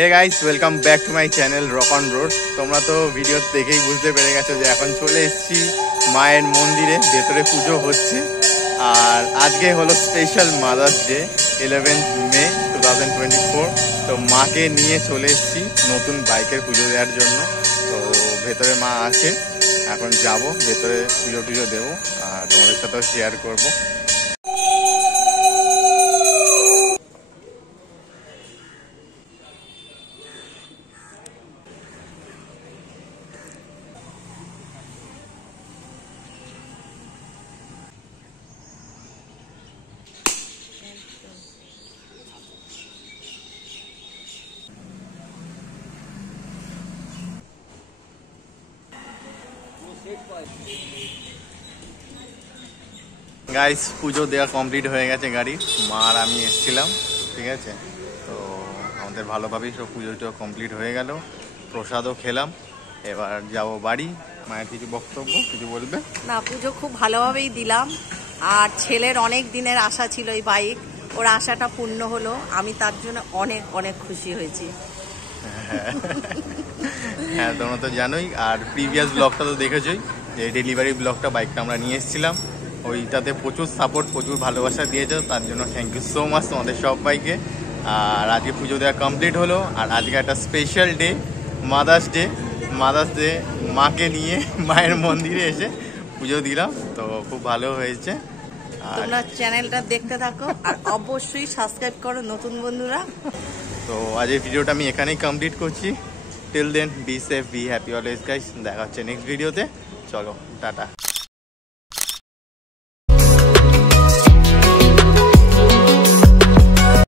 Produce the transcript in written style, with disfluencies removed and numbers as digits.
Hey guys, welcome back to my channel rock on road. তোমরা তো video দেখেই বুঝতে পেরে গেছো যে এখন চলে এসেছি মায়ের মন্দিরে, ভেতরে পুজো হচ্ছে। আর আজকে হলো স্পেশাল মাদার্স ডে, 11 মে 2024। তো মাকে নিয়ে চলে এসেছি নতুন বাইকের পুজো দেওয়ার জন্য। তো ভেতরে মা আছে, এখন যাব ভেতরে পুজো টুজো দেবো আর তোমাদের সাথেও শেয়ার করবো। গাইস, পুজো দেওয়া কমপ্লিট হয়ে গেছে গাড়ির, মা আর আমি এসেছিলাম, ঠিক আছে। তো আমাদের ভালোভাবেই সব পুজোটা কমপ্লিট হয়ে গেল, প্রসাদও খেলাম। এবার যাব বাড়ি। মায়ের কিছু বক্তব্য, কিছু বলবে? না, পুজো খুব ভালোভাবেই দিলাম। আর ছেলের অনেক দিনের আশা ছিল এই বাইক, ওর আশাটা পূর্ণ হলো। আমি তার জন্য অনেক অনেক খুশি হয়েছি। হ্যাঁ, তোমরা তো জানোই। আর প্রিভিয়াস ব্লগটা তো দেখেছোই, যে ডেলিভারি ব্লগটা বাইকটা আমরা নিয়ে এসেছিলাম, ওইটাতে প্রচুর সাপোর্ট, প্রচুর ভালোবাসা দিয়েছো, তার জন্য থ্যাংক ইউ সো মাচ তোমাদের সবাইকে। আর আজকে পুজো দেওয়া কমপ্লিট হলো। আর আজকে একটা special day, mother's day. Mother's day মাকে নিয়ে মায়ের মন্দিরে এসে পুজো দিলাম, তো খুব ভালো হয়েছে। তোমরা চ্যানেলটা দেখতে থাকো আর অবশ্যই সাবস্ক্রাইব করো নতুন বন্ধুরা। তো আজ এই ভিডিওটা আমি এখানেই কমপ্লিট করছি। Till then, be safe, be happy always guys. দেখা হচ্ছে নেক্সট ভিডিওতে। চলো, টাটা।